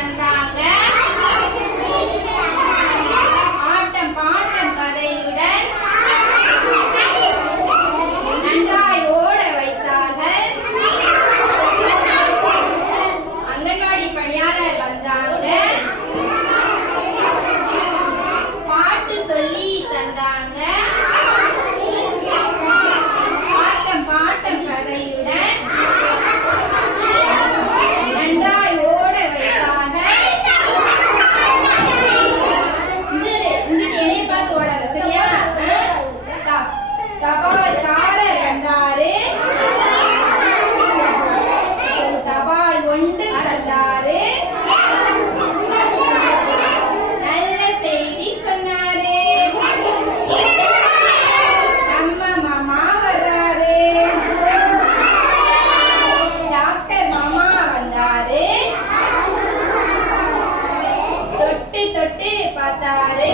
தந்தாங்க ஆட்டம் பாட்டம் கதையுடன் நன்றாய் ஓட வைத்தார்கள். அங்கன்வாடி பணியாளர் வந்தாங்க பாட்டு சொல்லி தந்தாங்க ஆட்டம் பாட்டம் கதையுடன் நன்றாய் ஓட வைத்தார்கள். இங்கிட்டு என்னைய பார்த்து ஓடாத சரியா? தபால்காரர் வந்தாரு தபால் ஒன்று தந்தாரு நல்ல செய்தி சொன்னாரு நம்ம மாமா வர்றாரு டாக்டர் மாமா வந்தாரு தொட்டு தொட்டு பார்த்தாரு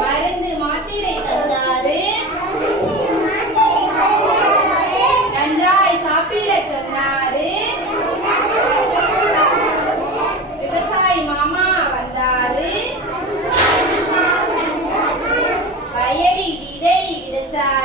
மருந்து மாத்திரை தந்தாரு நன்றாய் சாப்பிட சொன்னாரு விவசாயி மாமா வந்தாரு வயலில் விதை விதைச்சாரு